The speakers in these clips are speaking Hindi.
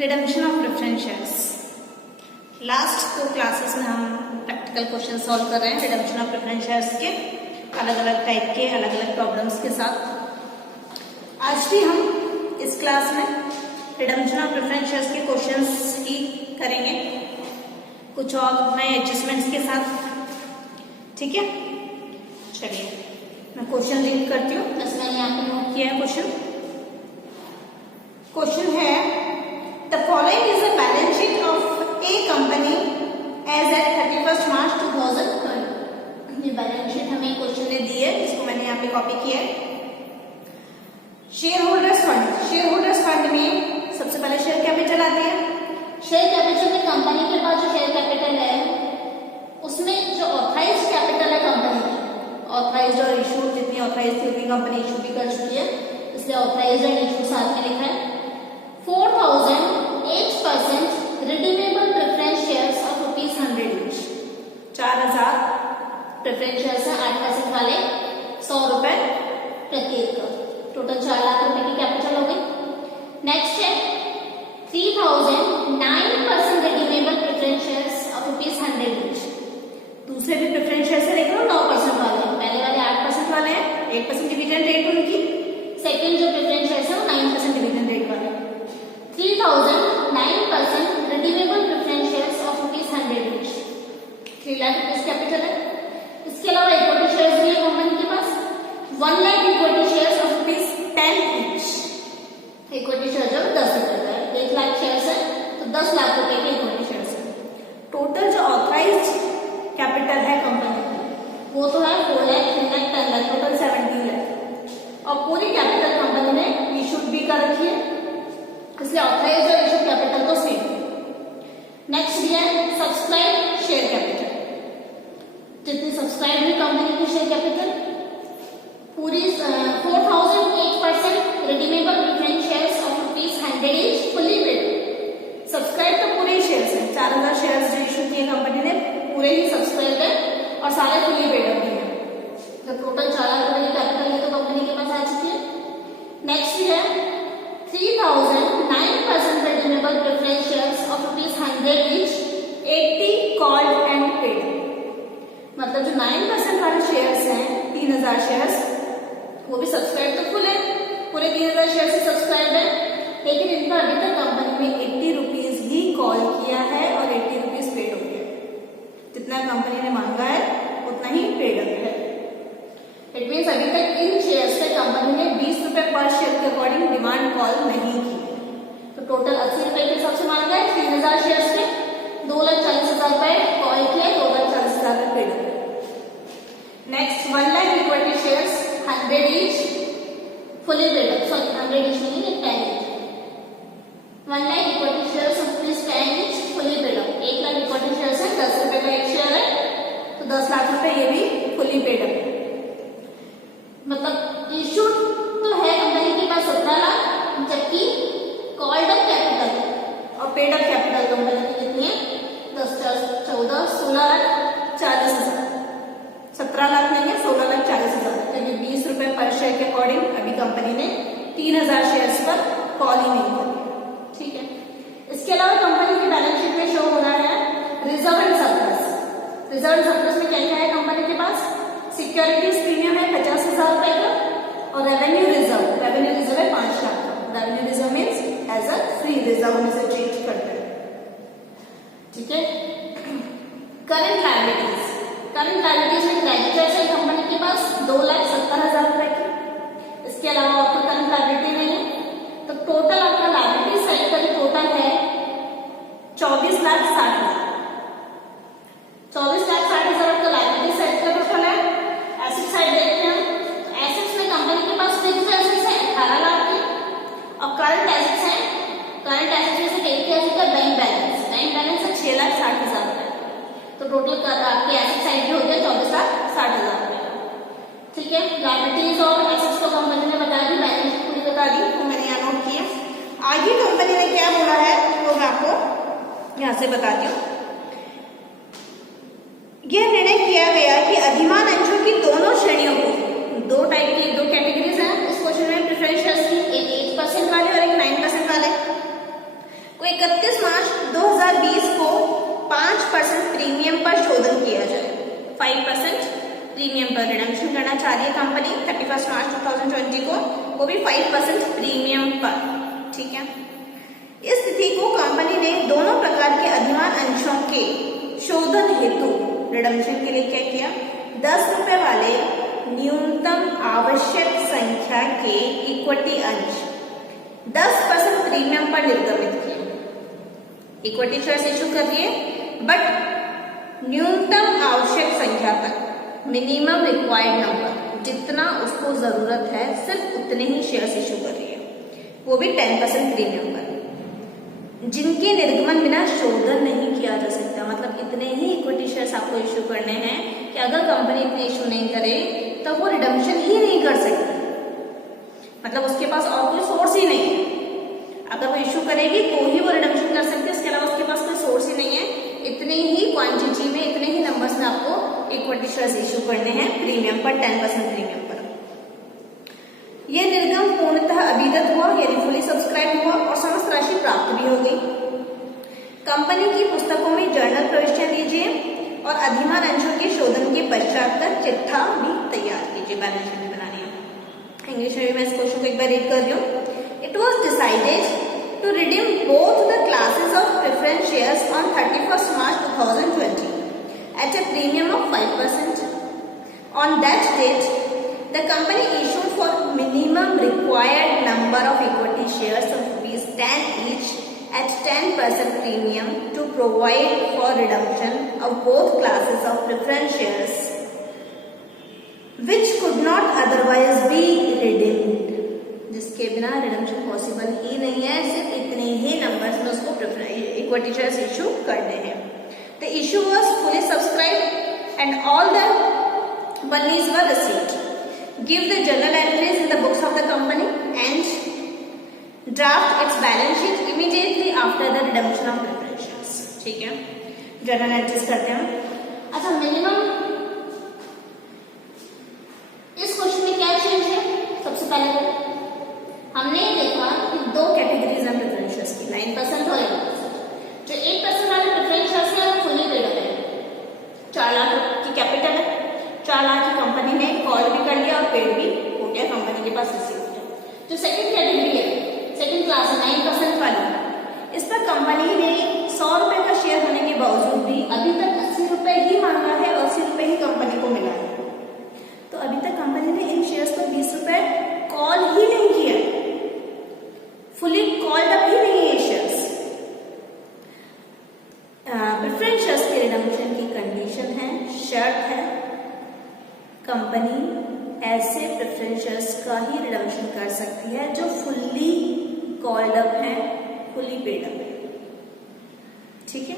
Redemption of preference shares. Last 2 classes में हम प्रैक्टिकल क्वेश्चन सॉल्व कर रहे हैं रिडम्पशन ऑफ प्रेफरेंस शेयर्स के अलग अलग टाइप के अलग अलग प्रॉब्लम्स के साथ। आज भी हम इस क्लास में रिडम्पशन ऑफ प्रेफरेंस शेयर्स के क्वेश्चंस ही करेंगे कुछ और नए एडजस्टमेंट्स के साथ। ठीक है, चलिए मैं क्वेश्चन रीड करती हूँ जैसे मैंने यहाँ पे नोट किया है। क्वेश्चन है the following is a balance sheet of a company as at 31 March 2012। ये बैलेंस शीट हमें क्वेश्चन ने दी है जिसको मैंने यहाँ पे कॉपी किया है। शेयर होल्डर्स फंड में सबसे पहले शेयर कैपिटल आती है। शेयर कैपिटल में कंपनी के पास जो शेयर कैपिटल है उसमें जो ऑथराइज्ड कैपिटल है कंपनी की, ऑथराइज्ड और इशू जितनी ऑथराइज थी उतनी कंपनी इशू भी कर चुकी है, इसलिए ऑथराइज्ड एंड इशू साथ में लिखा है। 4,008% redeemable preference shares of ₹100 each. 4,000 preference shares है 8% वाले, 100 रुपए प्रत्येक का, टोटल 4 लाख रुपए की कैपिटल हो गई। नेक्स्ट है 3,009% redeemable preference shares of ₹100 each. दूसरे भी प्रेफरेंस शेयर्स है लेकिन 9% वाले हैं, पहले वाले 8% वाले हैं, 8% डिविडेंड रेट उनकी। सेकंड जो प्रेफरेंस शेयर्स है वो 9% डिविडेंड रेट वाले। 3,009% redeemable preference shares of ₹100 each. 3 lakh rupees capital है। इसके अलावा इक्विटी शेयर्स भी है कंपनी के पास, 1 lakh equity shares of ₹10 each. Equity share जो 10 रुपए का है, 1 लाख शेयर्स है तो 10 लाख रुपए के इक्विटी शेयर्स है। टोटल जो ऑथराइज्ड कैपिटल है कंपनी की वो तो है 4 लाख, 3 लाख, 10 लाख, टोटल 17 लाख। और पूरी कैपिटल कंपनी ने इशू भी कर रखी है, इसलिए ऑथराइज्ड और इशू कैपिटल तो सेम। नेक्स्ट दिया है सब्सक्राइब शेयर कैपिटल। जितनी सब्सक्राइब हुई कंपनी की शेयर कैपिटल पूरी 4,008% redeemable preference shares of ₹100 each fully paid. Subscribe तो पूरे शेयर्स हैं, 4,000 शेयर्स जो इशू किए कंपनी ने पूरे ही सब्सक्राइब है और सारे फुली पेड भी है। तो टोटल 4 लाख रुपए की कैपिटल है तो कंपनी के पास आ चुकी है। नेक्स्ट है 3,009% redeemable preference shares of ₹100 each, 80 called and paid. मतलब जो 9% वाले शेयर्स हैं 3,000 शेयर्स वो भी सब्सक्राइब तो फुल है, पूरे 3,000 शेयर से सब्सक्राइब है, लेकिन इनका अभी तक कंपनी में 80 रुपीज ही कॉल किया है और 80 रुपीज पेड हो गया। जितना कंपनी ने मांगा है उतना ही पेड है। इट मीन्स अभी तक इन शेयर्स पे कंपनी ने 20 रुपए पर शेयर के अकॉर्डिंग डिमांड कॉल नहीं की। तो टोटल 80 रुपए के हिसाब से मांगा है 3,000 शेयर्स पे, 2,40,000 रुपए कॉल किया, 2,40,000 रुपए paid. Next 1 lakh equity shares 100 each fully paid, sorry 100 each नहीं है 10 each. 1 lakh equity shares of ₹10 each fully paid. 1 lakh equity shares है, 10 रुपए का एक शेयर है तो 10 लाख रुपए ये भी फुली पेड है। मतलब इशू तो है कंपनी के पास 17 लाख, जबकि कॉल्ड अप कैपिटल और पेड अप कैपिटल कंपनी की कितनी है 10, 14, 16 लाख 40,000। 17 लाख नहीं है, 16 लाख 40,000, क्योंकि 20 रुपए पर शेयर के अकॉर्डिंग अभी कंपनी ने 3,000 शेयर्स पर कॉल ही नहीं की। ठीक है, इसके अलावा कंपनी की बैलेंस शीट में शो हो रहा है reserve and surplus. Reserve and surplus में क्या क्या है कंपनी के पास? सिक्योरिटीज प्रीमियम है 50,000 रुपए का और रेवेन्यू रिजर्व है 5 लाख का। Revenue reserve means as a free reserve में से चेंज करते हैं। ठीक है, करंट लायबिलिटीज में क्रेडिटर्स है कंपनी के पास 2,70,000 रुपए की। इसके अलावा आपको करंट लायबिलिटी नहीं है, तो टोटल आपका लायबिलिटी साइड का जो टोटल है 24,60,000। 24,60,000 आपका लायबिलिटी साइड का टोटल है। एसेट साइड देखते हैं तो एसेट्स में कंपनी के पास फिक्स्ड एसेट्स है 18 लाख की और करंट एसेट्स है, करंट एसेट्स में से कई एसेट का बैंक बैलेंस है 6,60,000 रुपए। तो टोटल आपके एसेट साइड भी हो गया 24,60,000 रुपए। ठीक है, लायबिलिटीज और एसेट्स को कंपनी ने बता दी, बैलेंस शीट पूरी बता दी, तो मैंने यहाँ नोट किया। आगे कंपनी ने क्या बोला है वो मैं आपको यहाँ से बताती हूँ। यह निर्णय किया गया कि अधिमान अंशों की दोनों श्रेणियों को, 2 टाइप की 2 कैटेगरीज हैं इस क्वेश्चन में प्रेफरेंस शेयर्स की, एक 8% वाले और एक 9% वाले। कोई रिडम्पशन करना चाह रही है कंपनी 31 मार्च 2020 को, वो भी 5% प्रीमियम पर। ठीक है, इस तिथि को कंपनी ने दोनों प्रकार के अधिमान अंशों के शोधन हेतु रिडम्पशन के लिए क्या किया, 10 रुपए वाले न्यूनतम आवश्यक संख्या के इक्विटी अंश 10% प्रीमियम पर निर्गमित किए। इक्विटी शेयर्स इशू कर दिए, बट न्यूनतम आवश्यक संख्या तक, मिनिमम रिक्वायर्ड नंबर, जितना उसको जरूरत है सिर्फ उतने ही शेयर्स इशू कर रही है, वो भी 10% प्रीमियम पर, जिनके निर्गमन बिना शोधन नहीं किया जा सकता। मतलब इतने ही इक्विटी शेयर्स आपको इशू करने हैं कि अगर कंपनी इतने इशू नहीं करे तो वो रिडम्पशन ही नहीं कर सकती, मतलब उसके पास और कोई सोर्स ही नहीं है। अगर वो इशू करेगी तो ही वो रिडम्पशन कर सकती है, उसके अलावा उसके पास कोई सोर्स ही नहीं है। इतने ही क्वांटिटी में, इतने ही नंबर्स में आपको इक्विटी शेयर्स इशू करने हैं प्रीमियम पर, 10% प्रीमियम पर। यह निर्गम पूर्णतः अभिदत्त हुआ, यानी फुली सब्सक्राइब हुआ और समस्त राशि प्राप्त भी हो गई। कंपनी की पुस्तकों में जर्नल प्रविष्टियां दीजिए और अधिमान अंशों के शोधन के पश्चात का चिट्ठा भी तैयार कीजिए, बैलेंस शीट बनानी है। इंग्लिश में मैं इस क्वेश्चन को एक बार रीड कर रही हूँ। It was decided to redeem both the classes of preference shares on 31st March 2020 at a premium of 5%. On that date, the company issued for minimum required number of equity shares of rupees 10 each at 10% premium to provide for redemption of both classes of preference shares, which could not otherwise be redeemed. जिसके बिना रिडम्पशन पॉसिबल ही नहीं है, सिर्फ इतने ही नंबर्स में उसको इक्विटी शेयर्स इशू करने हैं। The issue was fully subscribed and all the moneys were received. Give the journal entries in the books of the company and draft its balance sheet immediately after the redemption of preference shares. ठीक है, जर्नल एंट्रीज करते हैं। अच्छा, मिनिमम इस क्वेश्चन में क्या चेंज है? सबसे पहले हमने देखा कि दो कैटेगरीज हैं प्रेफरेंस शेयर्स की, 9% और 8%। जो 8% वाले प्रेफरेंस शेयर्स हैं वो फुली पेड है, 4 लाख की कैपिटल है, 4 लाख की कंपनी ने कॉल भी कर लिया और पेड भी हो गया, कंपनी के पास रिसीव्ड है। जो सेकंड कैटेगरी है, सेकंड क्लास है 9% वाली, इस पर कंपनी ने 100 रुपए का शेयर होने के बावजूद भी अभी तक 80 रुपए ही मांगा है और 80 रुपए ही कंपनी को मिला है। तो अभी तक कंपनी ने इन शेयर्स पर 20 रुपए कॉल ही नहीं किया, फुली कॉल्ड अप ही नहीं है शेयर्स। प्रेफरेंस शेयर्स के रिडम्पशन की कंडीशन है, शर्त है, कंपनी ऐसे प्रेफरेंस शेयर्स का ही रिडम्पशन कर सकती है जो फुल्ली कॉल्ड अप है, फुली पेड अप है। ठीक है,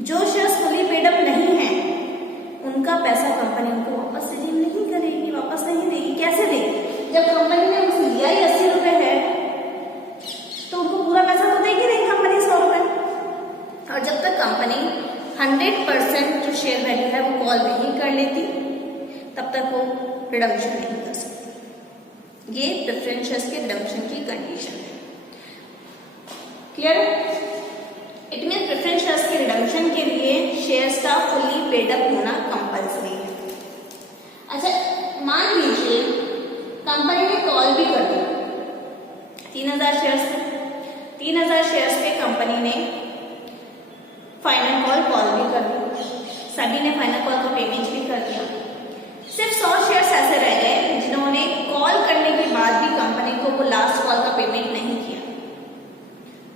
जो शेयर्स फुली पेड अप नहीं है उनका पैसा कंपनी उनको वापस रिडीम नहीं करेगी, वापस नहीं देगी। कैसे देगी? जब कंपनी ने उसे लिया ही 80 रुपए है तो उनको पूरा पैसा तो देगी नहीं कंपनी 100 रुपए, और जब तक कंपनी 100% जो शेयर वैल्यू है वो कॉल नहीं कर लेती तब तक वो रिडम्पशन नहीं कर सकती। ये प्रेफरेंस शेयर्स के रिडम्पशन की कंडीशन है। Clear? It mean preference shares के रिडम्पशन के लिए शेयर्स का फुली पेड अप होना कंपल्सरी है। अच्छा, मान लीजिए कंपनी ने कॉल भी कर दिया, 3000 शेयर्स थे, 3000 शेयर्स पे कंपनी ने फाइनल कॉल भी कर दिया, सभी ने फाइनल कॉल का पेमेंट भी कर दिया। सिर्फ 100 शेयर्स ऐसे रह गए जिन्होंने कॉल करने के बाद भी कंपनी को वो लास्ट कॉल का पेमेंट नहीं किया,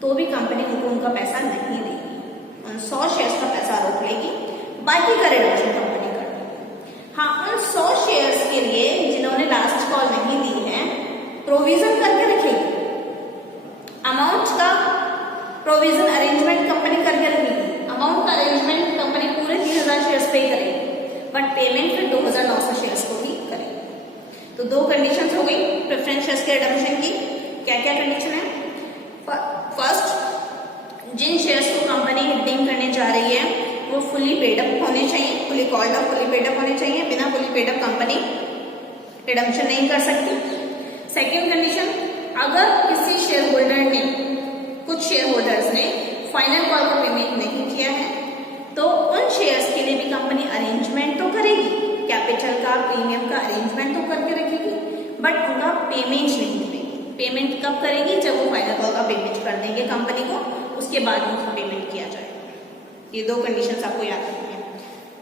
तो भी कंपनी उनको उनका पैसा नहीं देगी, उन 100 शेयर्स का पैसा रोक लेगी, बाकी का रिडम्पशन कंपनी कर देगी। हाँ, उन 100 शेयर्स के लिए जिन्होंने लास्ट कॉल नहीं दी है प्रोविजन करके रखेगी, अमाउंट का प्रोविजन अरेंजमेंट कंपनी करके रखेगी। अमाउंट का अरेंजमेंट कंपनी पूरे 3000 शेयर्स पे करेगी, बट पेमेंट फिर 2900 शेयर्स को ही करेगी। तो दो कंडीशंस हो गई प्रेफरेंस शेयर्स के रिडम्पशन की। क्या क्या कंडीशन है? फर्स्ट, जिन शेयर्स को कंपनी रिडीम करने जा रही है वो फुली पेड अप होने चाहिए, fully called up, fully paid up होने चाहिए। बिना fully paid up company redemption नहीं कर सकती। सेकेंड कंडीशन, अगर किसी शेयर होल्डर ने, कुछ शेयर होल्डर्स ने फाइनल कॉल का पेमेंट नहीं किया है तो उन शेयर्स के लिए भी कंपनी अरेंजमेंट तो करेगी, कैपिटल का प्रीमियम का अरेंजमेंट तो करके रखेगी, बट उनका पेमेंट नहीं करेगी। पेमेंट कब करेगी? जब वो फाइनल कॉल का पेमेंट कर देंगे कंपनी को, उसके बाद उनको पेमेंट किया जाएगा। ये दो कंडीशंस आपको याद रखनी है,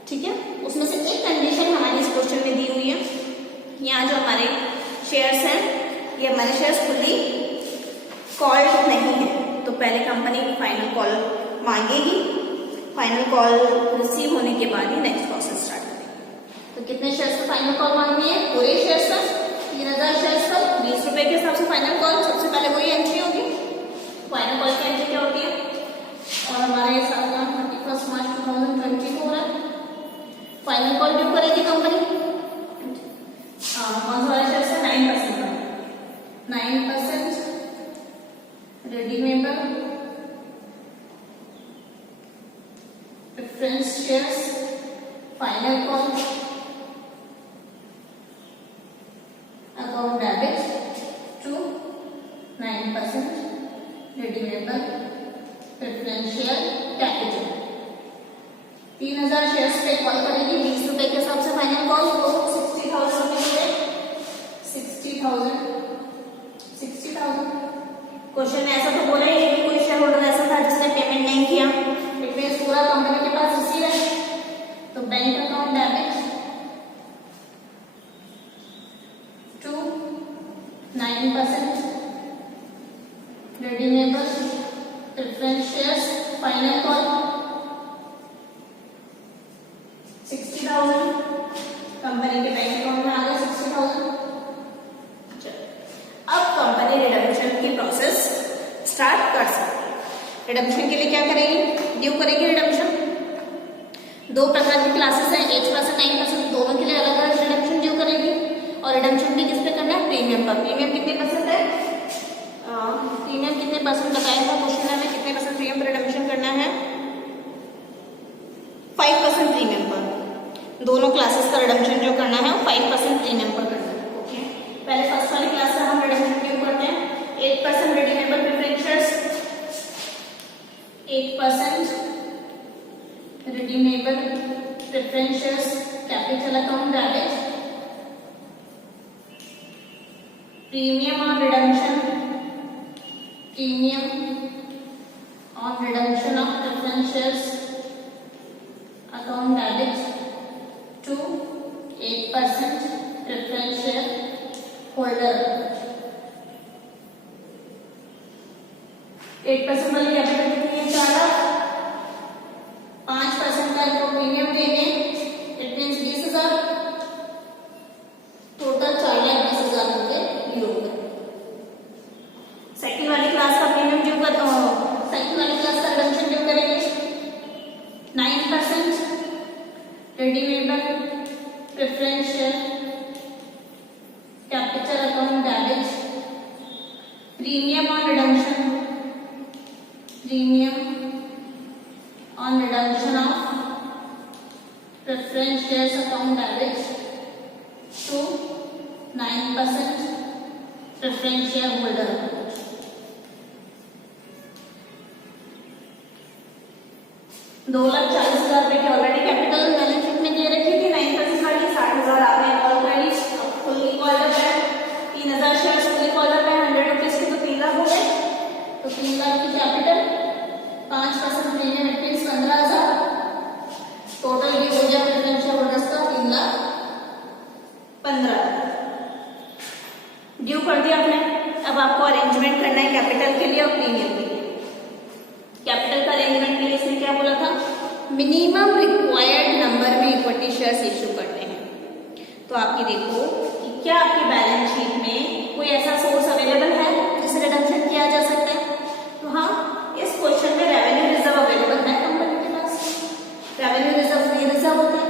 ठीक है। उसमें से एक कंडीशन हमारी इस क्वेश्चन में दी हुई है। यहाँ जो हमारे शेयर्स हैं, ये हमारे शेयर्स फुल्ली कॉल्ड नहीं है, तो पहले कंपनी फाइनल कॉल मांगेगी, फाइनल कॉल रिसीव होने के बाद ही नेक्स्ट प्रोसेस स्टार्ट करेगी। तो कितने शेयर्स का फाइनल कॉल मांगनी है? पूरे शेयर्स का, 3000 शेयर्स पर 20 रुपए के हिसाब से फाइनल कॉल। सबसे पहले वही एंट्री होगी, फाइनल कॉल की एंट्री क्या होती है। और हमारे साथ यहाँ 31 मार्च 2020 को हो रहा है। फाइनल कॉल ड्यू करेगी कंपनी कौन सा शेयर से? 9% का, 9% redeemable preference shares final call account debit to 9% redeemable preference share capital। 3000 shares पे कॉल करेगी, 20 रुपए के हिसाब से फाइनल कॉल, तो 60,000 रुपए, 60,000। क्वेश्चन में ऐसा तो बोला ही नहीं कि कोई शेयर होल्डर ऐसा था जिसने पेमेंट नहीं किया, इट मींस पूरा कंपनी के पास रिसीव है, तो bank account debit to 9% redeemable preference shares final call 60,000 company के बैंक अकाउंट में आ गया 60,000। अब कंपनी रिडम्पशन की प्रोसेस स्टार्ट कर सकती है। रिडम्पशन के लिए क्या करेगी? ड्यू करेगी रिडम्पशन। दो प्रकार की क्लासेस हैं, 8%, 9%, दोनों के लिए अलग अलग रिडम्पशन ड्यू करेगी। और रिडम्पशन भी किस पे करना है? प्रीमियम पर। प्रीमियम कितने परसेंट है? प्रीमियम कितने परसेंट बताया था क्वेश्चन में? कितने परसेंट प्रीमियम पर रिडम्पशन करना है? 5% प्रीमियम पर। दोनों क्लासेस का रिडम्पशन जो करना है वो 5% प्रीमियम पर करना है। ओके, पहले फर्स्ट वाली क्लास का हम रिडम्पशन ड्यू करते हैं। 8% redeemable preference shares, 8% redeemable preference shares capital account debit, premium on redemption, premium on redemption of preference shares account debit to 8% preference share holder. 8% वाली कैपिटल कितनी है? 4 लाख। 5% का इनको प्रीमियम देंगे, इट मींस 20,000, टोटल 4,20,000 रुपए ड्यू कर। सेकंड वाली क्लास का प्रीमियम ड्यू कर, सेकंड वाली क्लास का रिडम्पशन ड्यू करेंगे 9% redeemable preference share capital account debit, premium on redemption, premium on redemption of preference shares account debit to 9% preference share holder. दो 2,40,000 रुपए की ऑलरेडी कैपिटल बैलेंस शीट में दे रखी थी। 9% वाली 60,000 आपने ऑलरेडी फुल्ली कॉल्ड अप है। 3,000 शेयर्स फुल्ली कॉल्ड अप है, 100 रुपीज की, तो 3 लाख हो गए। तो 3 लाख की capital, 5% premium, it means 15,000, total ये हो गया प्रेफरेंस शेयर होल्डर्स का 3,15,000 ड्यू कर दिया आपने। अब आपको अरेंजमेंट करना है कैपिटल के लिए और प्रीमियम के लिए। कैपिटल का अरेंजमेंट के लिए इसने क्या बोला था? मिनिमम रिक्वायर्ड नंबर में इक्विटी शेयर्स इश्यू करते हैं। तो आपकी देखो कि क्या आपकी बैलेंस शीट में कोई ऐसा सोर्स अवेलेबल है जिससे रिडम्पशन किया जा सकता है? तो हाँ, इस क्वेश्चन में रेवेन्यू रिजर्व अवेलेबल है कंपनी के पास। रेवेन्यू रिजर्व फ्री रिजर्व होता है,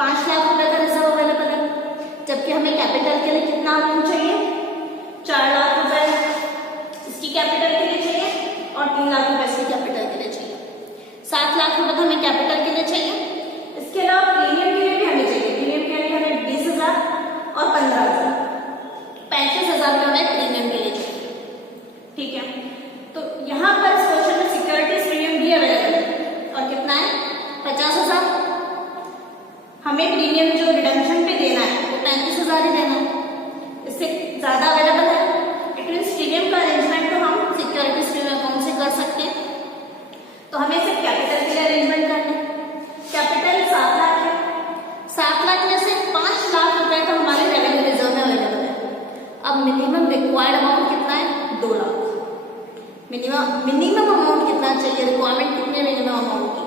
5 लाख रुपए का रिजर्व अवेलेबल है। जबकि हमें कैपिटल के लिए कितना अमाउंट चाहिए? 4 लाख रुपए इसकी कैपिटल के लिए चाहिए और 3 लाख रुपए इसकी कैपिटल के लिए चाहिए। 7 लाख रुपए हमें कैपिटल के लिए चाहिए। इसके अलावा प्रीमियम के लिए भी हमें चाहिए। प्रीमियम के लिए हमें 20,000 और 15,000, 35,000 रुपए हमें प्रीमियम के लिए चाहिए। ठीक है, तो यहाँ पर इस क्वेश्चन में सिक्योरिटीज प्रीमियम भी अवेलेबल है और कितना है? 50,000। हमें प्रीमियम जो रिडम्पशन अब मिनिमम रिक्वायर्ड अमाउंट कितना है, 2 लाख। मिनिमम अमाउंट कितना चाहिए, रिक्वायरमेंट कितने मिनिमम अमाउंट की,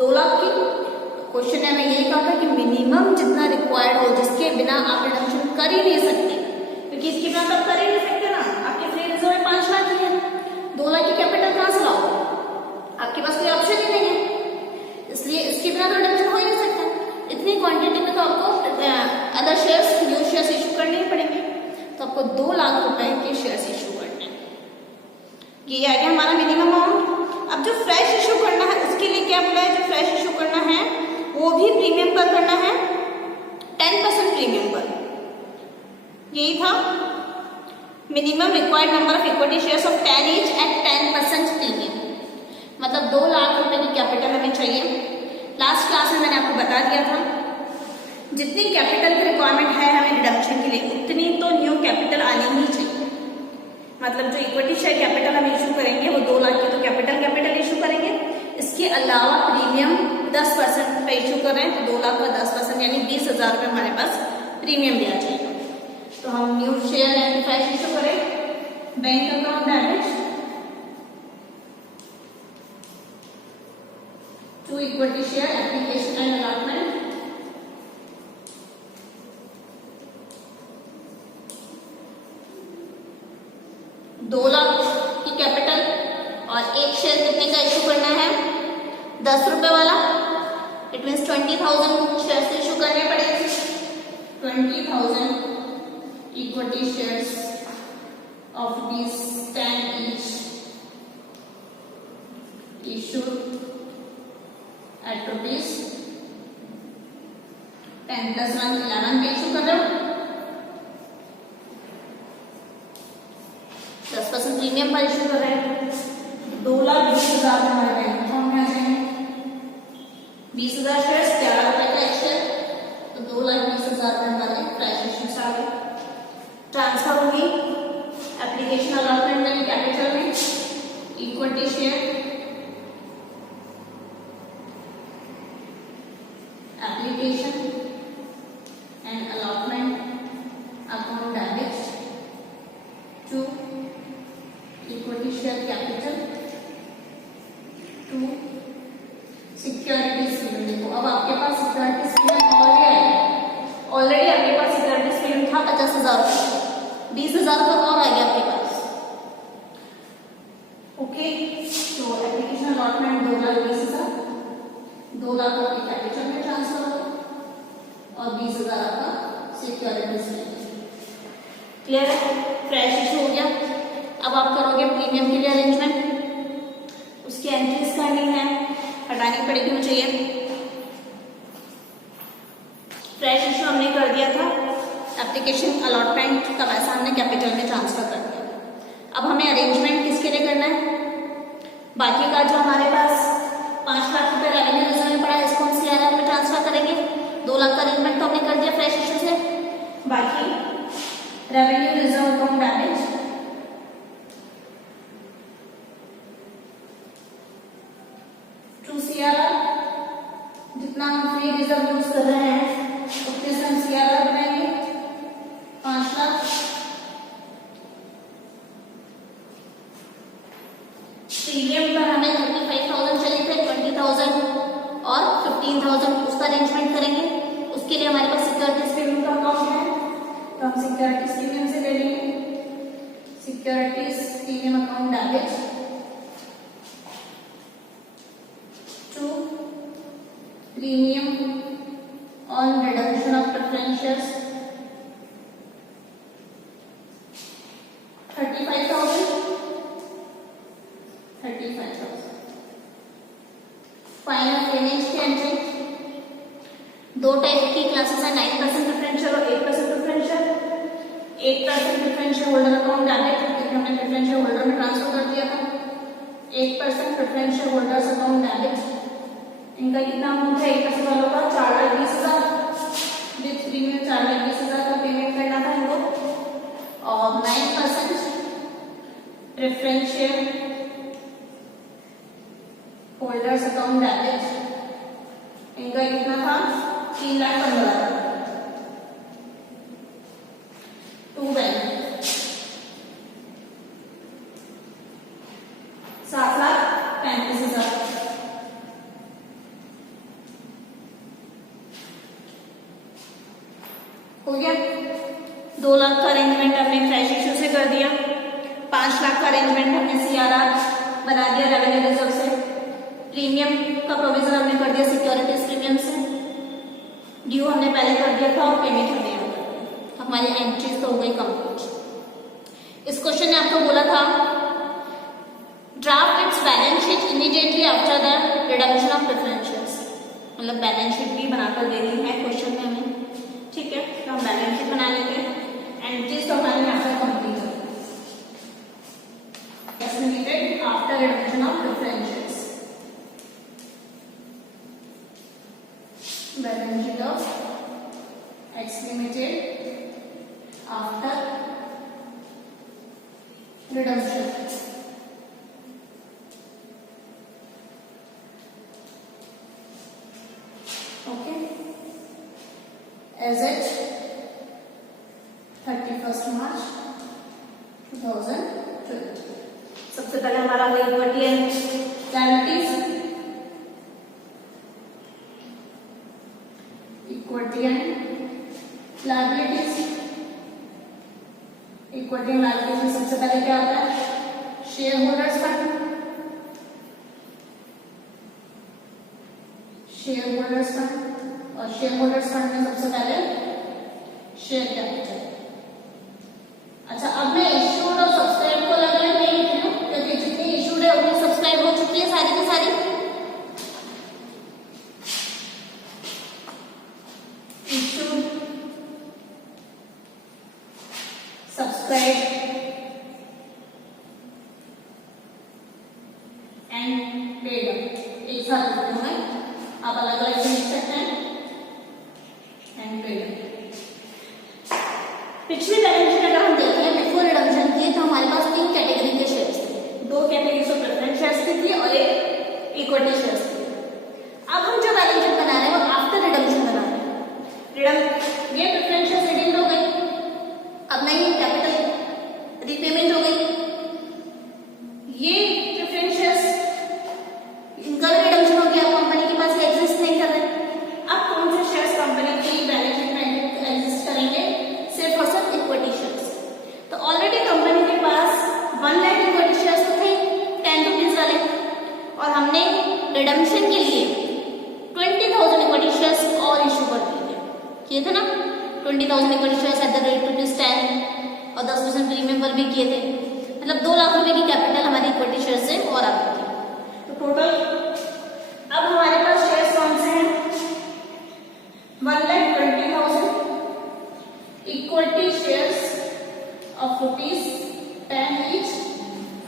2 लाख की। क्वेश्चन है मैं यही कहा था कि मिनिमम जितना रिक्वायर्ड हो, जिसके बिना आप रिडम्पशन कर ही नहीं सकते, क्योंकि इसके बिना तो आप कर ही नहीं सकते ना। आपके फ्री रिजर्व में 5 लाख ही है, 2 लाख की कैपिटल कहाँ से लाओ, आपके पास कोई ऑप्शन ही नहीं है, इसलिए इसके बिना तो रिडम्पशन हो ही नहीं सकता। इतनी क्वांटिटी में तो आपको other shares, new shares issue करने ही पड़ेंगे, तो आपको 2 लाख रुपए के शेयर्स इशू करने हैं। ये आ गया हमारा मिनिमम अमाउंट। अब जो फ्रेश इशू करना है उसके लिए क्या बोला है, जो फ्रेश इशू करना है वो भी प्रीमियम पर करना है, 10% प्रीमियम पर। यही था minimum required number of equity shares of 10 each eight 10% premium, मतलब 2 लाख रुपए की कैपिटल हमें चाहिए। लास्ट क्लास में मैंने आपको बता दिया था जितनी कैपिटल की रिक्वायरमेंट है हमें रिडम्पशन के लिए, उतनी तो न्यू कैपिटल आनी ही चाहिए। मतलब जो इक्विटी शेयर कैपिटल हम इशू करेंगे वो 2 लाख की तो कैपिटल इशू करेंगे, इसके अलावा प्रीमियम 10% पे इशू कर रहे हैं, तो 2 लाख का 10% यानी 20,000 रुपये हमारे पास प्रीमियम दिया जाएगा। तो हम new share and fresh issue करें, bank account debit to equity share application and allotment, दो लाख की कैपिटल और एक शेयर कितने का इशू करना है, 10 रुपए वाला। इट मीन्स 20,000 शेयर्स इशू करने पड़ेंगे, 20,000 equity shares of ₹10 each issued at ₹10 + 1 11 पे इशू कर रहे हो, 10% प्रीमियम पर इशू कर रहे हैं, 2,20,000 हमारे बैंक अकाउंट में आ जाएंगे। 20,000 शेयर्स, 11 रुपए का एक शेयर, तो 2,20,000 हमारे फ्रेश इश्यूज आ गए। ट्रांसफर होगी एप्लीकेशन अलॉटमेंट में कैपिटल में, equity share application and allotment account debit to equity share capital to securities payment. देखो अब आपके पास सिक्योरिटीज पेमेंट ऑलरेडी आपके पास सिक्योरिटीज पेमेंट था 50,000, 20,000 का और आ गया आपके पास। ओके, तो एप्लीकेशन अलॉटमेंट 2,20,000, 2 लाख आपके कैपिटल में ट्रांसफर होगा और 20,000 आपका सिक्योरिटीज पेमेंट। क्लियर है, फ्रेश इशू हो गया। अब आप करोगे प्रीमियम के लिए अरेंजमेंट, उसकी एंट्रीज करनी है, हटानी पड़ेगी मुझे ये। फ्रेश इशू हमने कर दिया था, एप्लीकेशन अलॉटमेंट का पैसा हमने कैपिटल में ट्रांसफर कर दिया। अब हमें अरेंजमेंट किसके लिए करना है, बाकी का जो हमारे पास 5 लाख रुपए रेवेन्यू रिजर्व में पड़ा है इसको हम CRR में ट्रांसफर करेंगे। 2 लाख का अरेंजमेंट तो हमने कर दिया फ्रेश इशू से, बाकी revenue reserve account debit to CRR, जितना हम फ्री रिजर्व यूज कर रहे हैं उतने से हम CRR बनाएंगे 5 लाख। प्रीमियम पर हमें 35,000 चले थे, 20,000 और 15,000 उसका अरेंजमेंट करेंगे। उसके लिए हमारे पास सिक्योरिटीज पेमेंट का अकाउंट है, तो हम सिक्योरिटीज प्रीमियम से ले लेंगे, securities premium account debit to premium on redemption of preference shares 35,000। Final payments की एंट्री, 2 टाइप की क्लासेस है, 9% प्रेफरेंशियल और 8% preferential. 8% preferential holder account debit, क्योंकि हमने प्रेफरेंशियल होल्डर में ट्रांसफर कर दिया था। 8% प्रेफरेंशियल होल्डर्स अकाउंट डेबिट, इनका कितना अमाउंट है, 8% वालों का 4,20,000 विद प्रीमियम 4,20,000 का पेमेंट करना था इनको। और 9% प्रेफरेंशियल होल्डर्स अकाउंट डेबिट, इनका कितना था, 3,15,000। 2 बैंक का अरेंजमेंट हमने फ्रेश इशू से कर दिया, 5 लाख का अरेंजमेंट हमने CRR बना दिया रेवेन्यू रिजर्व से, प्रीमियम का प्रोविजन हमने कर दिया सिक्योरिटीज प्रीमियम से, ड्यू हमने पहले कर दिया था और पेमेंट हमने यहाँ कर दिया, हमारी एंट्रीज तो हो गई कंप्लीट। इस क्वेश्चन ने आपको बोला था draft its balance sheet immediately after the redemption of preferentials, मतलब बैलेंस शीट भी बनाकर देनी है क्वेश्चन में हमें, ठीक है। तो हम बैलेंस शीट बना लेंगे, एंट्रीज तो हमारे यहाँ पर कंप्लीट हो estimated after redemption of preferentials, balance sheet of X limited after redemption. Okay, as at 31 March 2020। सबसे पहले हमारा हुआ equity and liabilities, equity and liabilities, equity and liabilities में सबसे पहले क्या होता है share holders fund, share holders fund, और शेयर होल्डर्स फंड में सबसे पहले शेयर कैपिटल। अच्छा, अब मैं इशूड और सब्सक्राइब को अलग अलग नहीं लिख रही हूँ क्योंकि जितनी इशूड है उतनी सब्सक्राइब हो चुकी है सारी की सारी। इशूड, सब्सक्राइब एंड पेड एक साथ लिखती हूँ मैं, आप अलग अलग लिख सकते हैं। एंड पेड, पिछली बैलेंस शीट अगर हम देखें बिफोर रिडम्पशन की तो हमारे पास 3 कैटेगरी के शेयर्स थे, 2 कैटेगरी ऑफ प्रेफरेंस शेयर्स की थी और एक इक्विटी शेयर्स थी। अब हम जो बैलेंस शीट बना रहे हैं वो आफ्टर रिडम्पशन बना रहे हैं। ये प्रेफरेंस शेयर्स रिडीम हो गई, अब नई कैपिटल रीपेमेंट हो गई, ये प्रेफरेंस शेयर्स इनका रिडम्पशन हो गया, कंपनी के पास एग्जिस्ट नहीं कर रहे। अब कौन से शेयर्स कंपनी की बैलेंस शीट में एग्जिस्ट करेंगे, सिर्फ और सिर्फ इक्विटी शेयर्स। तो ऑलरेडी कंपनी के पास 1 लाख इक्विटी शेयर्स तो थे 10 रुपीज वाले, और हमने रिडम्पशन के लिए 20,000 इक्विटी शेयर्स और इशू कर दिए किए थे ना, 20,000 equity shares at the rate ₹10 और 10% प्रीमियम पर भी किए थे, मतलब 2 लाख रुपए की कैपिटल हमारी इक्विटी शेयर से और आ गई थी। तो टोटल अब हमारे पास शेयर्स कौन से हैं, 1,20,000 equity shares of ₹10 each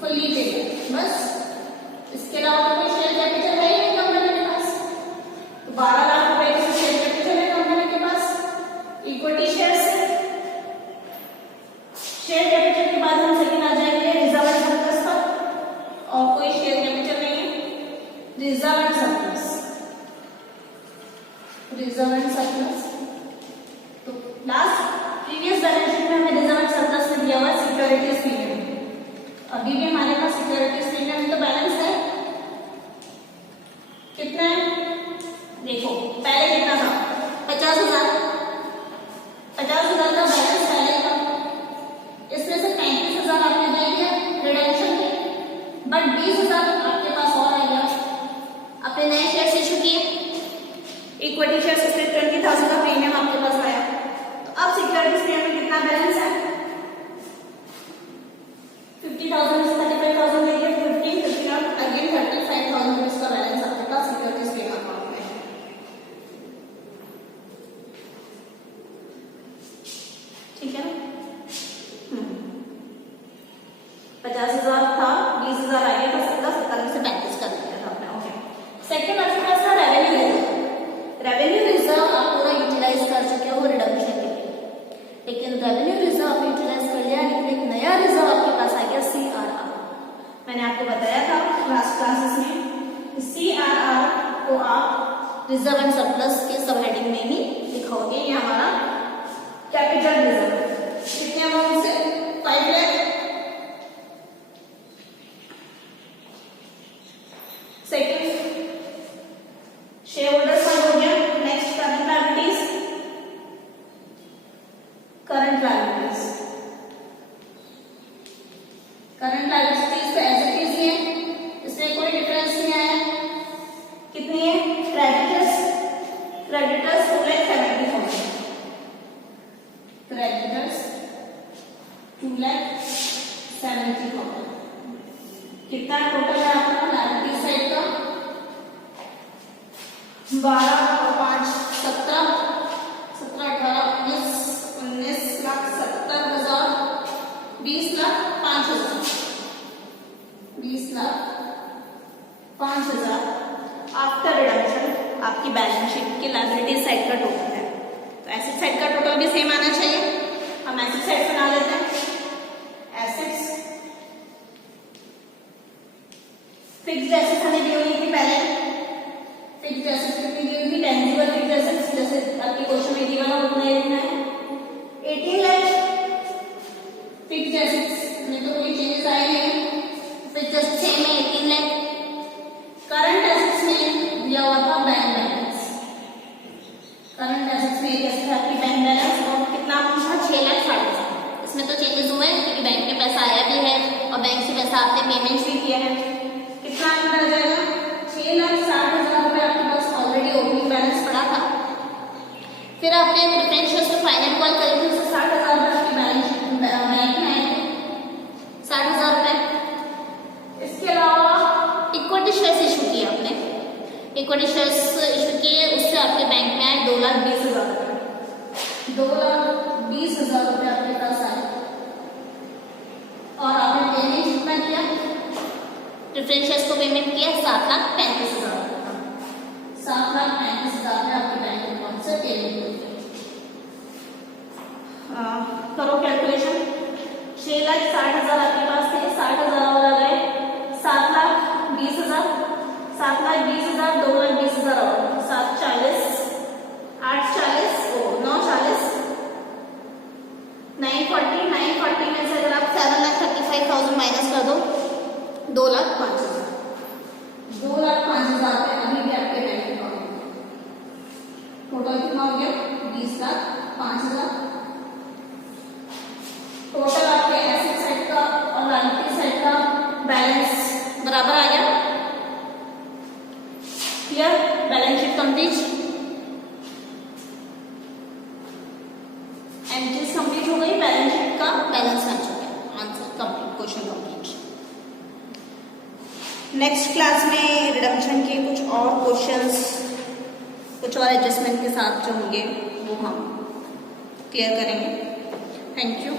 fully paid, बस। इसके अलावा कोई शेयर कैपिटल है ही नहीं कंपनी के पास, तो 12 लाख रुपए का शेयर कैपिटल है कंपनी के पास इक्विटी शेयर से। शेयर कैपिटल के बाद हम सेकंड आ जाएंगे रिजर्व एंड सरप्लस पर, और कोई शेयर कैपिटल नहीं है, reserve and surplus, reserve and surplus. तो लास्ट प्रीवियस बैलेंस शीट में हमें रिजर्व एंड सरप्लस में दिया हुआ सिक्योरिटीज प्रीमियम, अभी भी हमारे पास सिक्योरिटीज प्रीमियम तो बैलेंस है, कितना है देखो, पहले कितना था 50,000, 50,000 का बैलेंस पहले था, इसमें से 35,000 आपने दे दिया रिडम्पशन के, बट 20,000 आपके पास और आएगा, आपने नए शेयर्स इशू किए, इक्विटी शेयर्स इसमें 20,000 का प्रीमियम आपके पास आया। तो अब सिक्योरिटीज प्रीमियम में कितना बैलेंस है, 50,000 से 35,000 लेके 15 और अगेन 35,000 रुपीज का बैलेंस आपके पास सिक्योरिटीज प्रीमियम अकाउंट में है। ठीक है ना, 50,000 था, 20,000 आ गया था, 17 से 35 कर दिया था आपने। ओके, सेकंड आपके पास था रेवेन्यू रिजर्व। रेवेन्यू रिजर्व आप पूरा यूटिलाइज कर चुके हो रिडम्पशन के लिए, लेकिन रेवेन्यू रिजर्व आप यूटिलाइज कर लिया, लेकिन एक नया रिजर्व आपके पास आ गया CRR। मैंने आपको बताया था लास्ट क्लासेस में CRR को आप रिजर्व एंड सरप्लस के सब हेडिंग में ही लिखोगे, ये हमारा कैपिटल रिजर्व कितने अमाउंट से 5 lakh. Second share holders fund हो गया। Next current liabilities, current liabilities 2,70,000। कितना टोटल है आपका लायबिलिटी साइड का? 12 और 5 17, 17 18 19 लाख 70,000, 20 लाख 5,000, 20 लाख 5,000 आफ्टर रिडक्शन आपकी बैलेंस शीट की लायबिलिटी साइड का टोटल है। तो एसेट साइड का टोटल भी सेम आना चाहिए। हम एसेट साइड बना लेते हैं। एसेट्स फिक्स्ड एसेट्स हमें दी हुई थी पहले। फिक्स्ड एसेट्स कितनी दी हुई थी? टेंजिबल फिक्स्ड एसेट्स जैसे आपके क्वेश्चन में दिया हुआ उतना ही लिखना है। 18 लाख फिक्स्ड एसेट्स में तो कोई चेंजेस आए नहीं, फिक्स्ड एसेट्स सेम है 18 लाख। करंट एसेट्स में दिया हुआ था बैंक बैलेंस। करंट एसेट्स में एक एसेट आपकी बैंक बैलेंस और कितना पूछा? 6,60,000। इसमें तो चेंजेस हुए हैं क्योंकि बैंक में पैसा आया भी है और बैंक से पैसा आपने पेमेंट्स भी किया है। कितना अंदर आ जाएगा? 6,60,000 रुपए आपके पास ऑलरेडी ओपनिंग बैलेंस पड़ा था। फिर आपने प्रेफरेंस शेयर्स में फाइनल कॉल करी थी, उससे 60,000 रुपए आपकी बैंक में आए थे, 60,000 रुपए। इसके अलावा इक्विटी शेयर्स इशू किए आपने। इक्विटी शेयर्स इशू किए, उससे आपके बैंक में आए 2,20,000 रुपए। 2,20,000 रुपए आपके पास आए और आपने पेमेंट कितना किया? प्रेफरेंस शेयर्स को पेमेंट किया 7,35,000 रुपए। 7,35,000 में आपके बैंक अकाउंट से पेमेंट हुई। करो कैलकुलेशन। 6,60,000 आपके पास थे, 60,000 और आ गए 7,20,000, 7,20,000, 2,20,000 और 7,40, 8,40, 9,40, 9,40, 9,40 में से अगर आप 7,35,000 माइनस कर दो 2,05,000, 2,05,000 अभी भी आपके बैंक अकाउंट में। टोटल कितना हो गया? 20,05,000। टोटल आपके एसेट साइड का और लायबिलिटी साइड का बैलेंस बराबर आ गया। Clear? Balance sheet complete, entries complete हो गई, बैलेंस शीट का बैलेंस मैच हो गया, answer complete, question complete. Next class में रिडम्पशन के कुछ और क्वेश्चंस, कुछ और एडजस्टमेंट के साथ जो होंगे वो हम क्लियर करेंगे। Thank you.